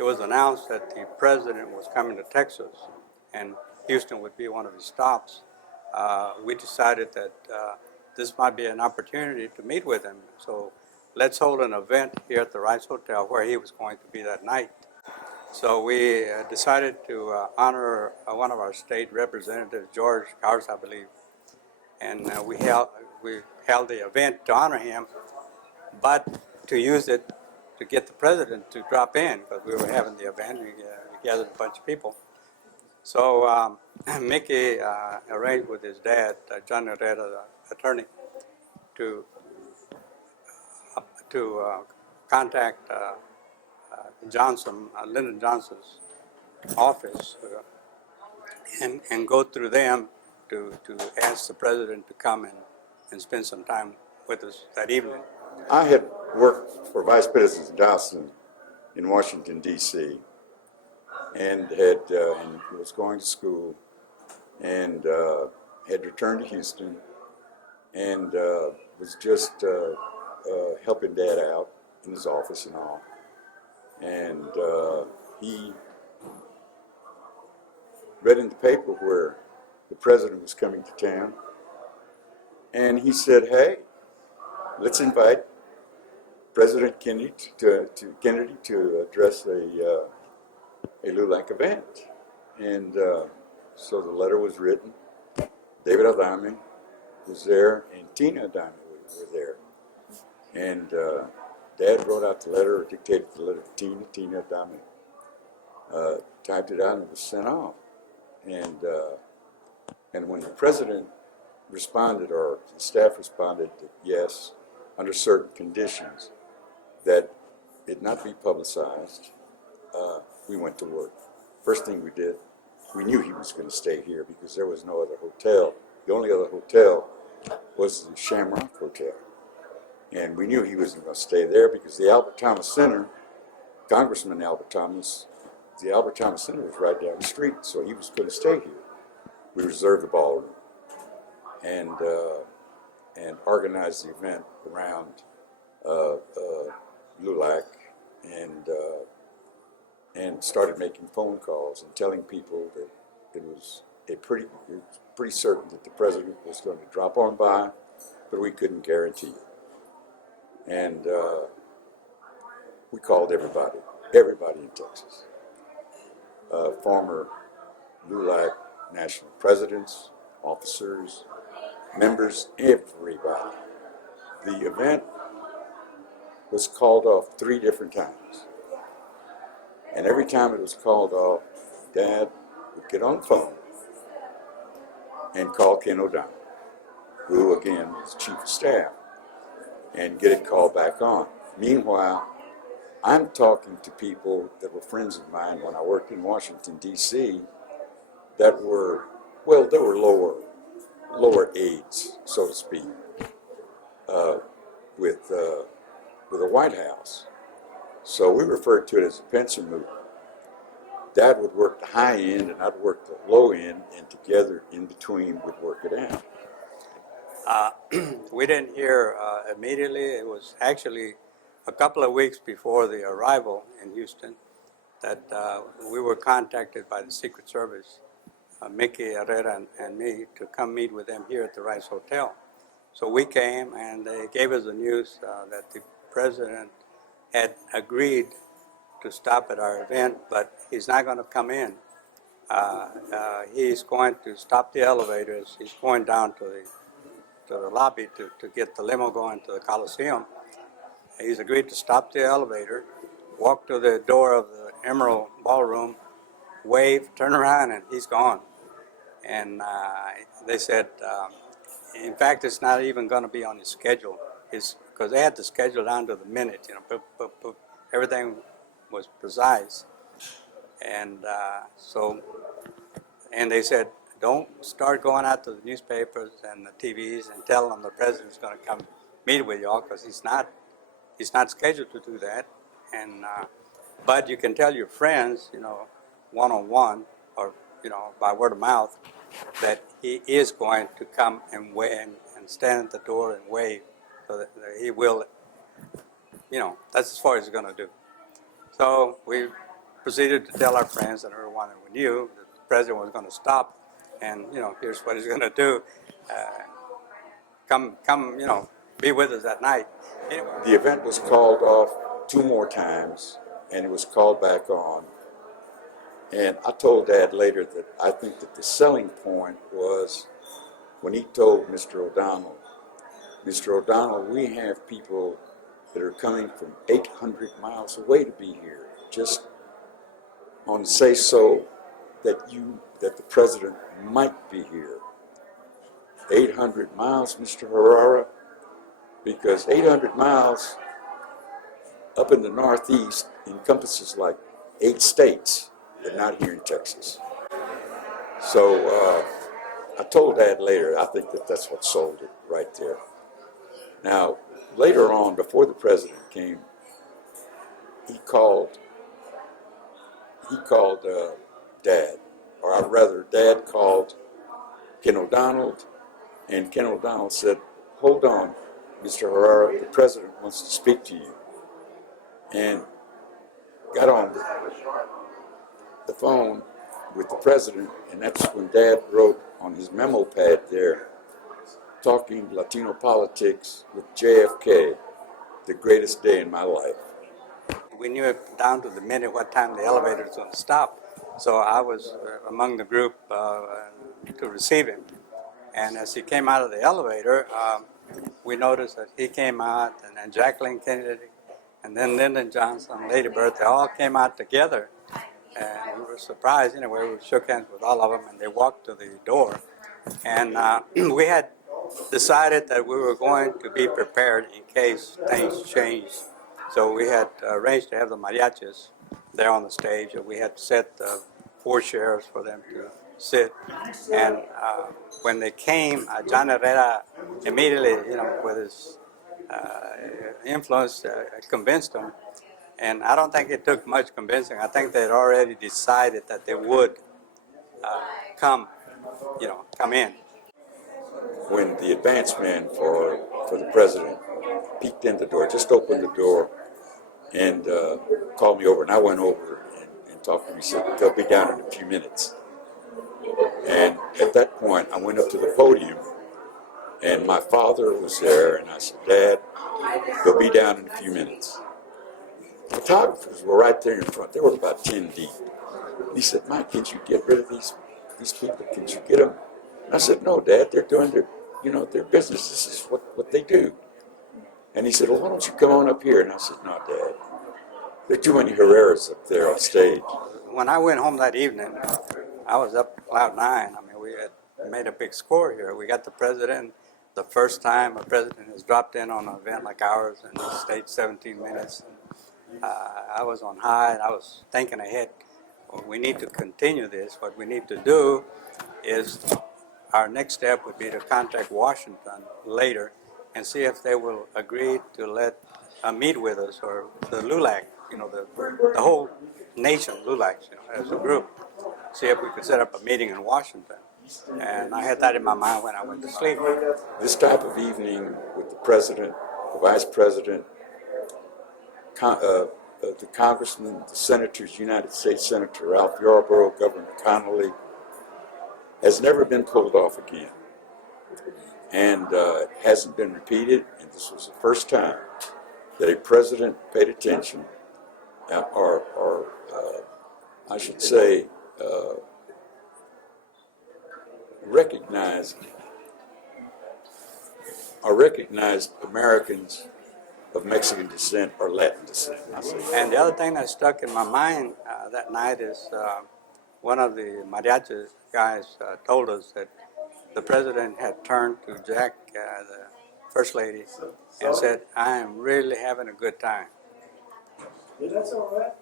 it was announced that the president was coming to Texas and Houston would be one of his stops, we decided that this might be an opportunity to meet with him. So let's hold an event here at the Rice Hotel where he was going to be that night. So we decided to honor one of our state representatives, George Gars, I believe, and we held the event to honor him, but to use it to get the president to drop in because we were having the event. We gathered a bunch of people. So Mickey arranged with his dad, John Herrera, the attorney, to contact Lyndon Johnson's office, and go through them to ask the president to come and spend some time with us that evening. I had worked for Vice President Johnson in Washington, D.C., and was going to school, and had returned to Houston, and was just helping Dad out in his office and all. And he read in the paper where the president was coming to town, and he said, "Hey, let's invite President Kennedy to address a LULAC event." And so the letter was written. David Adame was there, and Tina Adame were there. And Dad wrote out the letter, or dictated the letter to Tina Adame, typed it out, and it was sent off. And when the president responded, or the staff responded that yes, under certain conditions, that it not be publicized, we went to work. First thing we did, we knew he was going to stay here because there was no other hotel. The only other hotel was the Shamrock Hotel. And we knew he wasn't going to stay there because the Albert Thomas Center, Congressman Albert Thomas, the Albert Thomas Center was right down the street, so he was going to stay here. We reserved the ballroom and organized the event around LULAC, and started making phone calls and telling people that it was pretty certain that the president was going to drop on by, but we couldn't guarantee it. And we called everybody in Texas, former LULAC national presidents, officers, members, everybody. The event was called off 3 different times. And every time it was called off, Dad would get on the phone and call Ken O'Donnell, who again was chief of staff, and get it called back on. Meanwhile, I'm talking to people that were friends of mine when I worked in Washington, D.C., that were, well, they were lower aides, so to speak, with the White House. So we referred to it as a pension movement. Dad would work the high end, and I'd work the low end, and together in between we'd work it out. We didn't hear immediately. It was actually a couple of weeks before the arrival in Houston that we were contacted by the Secret Service, Mickey Herrera and me, to come meet with them here at the Rice Hotel. So we came, and they gave us the news that the president had agreed to stop at our event, but he's not going to come in. He's going to stop the elevators. He's going down to the lobby to get the limo going to the Coliseum. He's agreed to stop the elevator, walk to the door of the Emerald Ballroom, wave, turn around, and he's gone. And they said, in fact, it's not even going to be on his schedule. Because they had the schedule down to the minute, everything was precise. And and they said, don't start going out to the newspapers and the TVs and tell them the president's going to come meet with y'all, because he's not scheduled to do that. And but you can tell your friends, one-on-one, or by word of mouth, that he is going to come and stand at the door and wave, so that he will, that's as far as he's going to do. So we proceeded to tell our friends and everyone that we knew that the president was going to stop, and here's what he's going to do. Come, be with us that night. Anyway. The event was called off 2 more times, and it was called back on. And I told Dad later that I think that the selling point was when he told Mr. O'Donnell, we have people that are coming from 800 miles away to be here, just on say so that the president might be here. 800 miles, Mr. Herrera, because 800 miles up in the Northeast encompasses like 8 states, but not here in Texas. So I told Dad later, I think that that's what sold it right there. Now, later on, before the president came, he called Dad, or rather, Dad called Ken O'Donnell, and Ken O'Donnell said, "Hold on, Mr. Herrera, the president wants to speak to you." And got on the phone with the president, and that's when Dad wrote on his memo pad there, "Talking Latino Politics with JFK, the greatest day in my life." We knew it down to the minute what time the elevator was going to stop. So I was among the group to receive him. And as he came out of the elevator, we noticed that he came out, and then Jacqueline Kennedy, and then Lyndon Johnson, Lady Bird, they all came out together. And we were surprised, we shook hands with all of them, and they walked to the door. And we had decided that we were going to be prepared in case things changed. So we had arranged to have the mariachis there on the stage, and we had set 4 chairs for them to sit. And when they came, John Herrera immediately, with his influence, convinced them. And I don't think it took much convincing. I think they had already decided that they would come in. When the advance man for the president peeked in the door, just opened the door, and called me over, and I went over and talked to him. He said, "They'll be down in a few minutes." And at that point, I went up to the podium, and my father was there, and I said, "Dad, they'll be down in a few minutes." Photographers were right there in front. They were about 10 deep. He said, "Mike, can't you get rid of these people? Can't you get them?" And I said, "No, Dad, they're doing their business. This is what they do." And he said, "Well, why don't you come on up here?" And I said, "No, Dad, there are too many Herreras up there on stage." When I went home that evening, I was up cloud 9. We had made a big score here. We got the president. The first time a president has dropped in on an event like ours and stayed 17 minutes. I was on high, and I was thinking ahead. Well, we need to continue this. What we need to do is our next step would be to contact Washington later and see if they will agree to meet with us, or the LULAC, the whole nation, LULAC, as a group, see if we could set up a meeting in Washington. And I had that in my mind when I went to sleep. This type of evening with the president, the vice president, the congressman, the senators, United States Senator Ralph Yarborough, Governor Connolly, has never been pulled off again. And it hasn't been repeated, and this was the first time that a president paid attention, or I should say, recognized Americans of Mexican descent or Latin descent. And the other thing that stuck in my mind that night is one of the mariachi guys told us that the president had turned to Jack, the first lady, and said, "I am really having a good time." That's all right.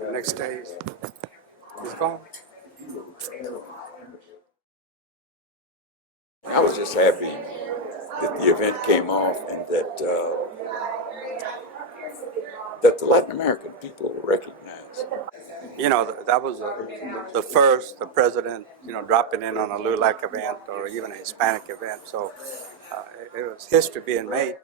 The next day, he's gone. I was just happy that the event came off, and that the Latin American people were recognized. That was the first, the president, dropping in on a LULAC event or even a Hispanic event. So it was history being made.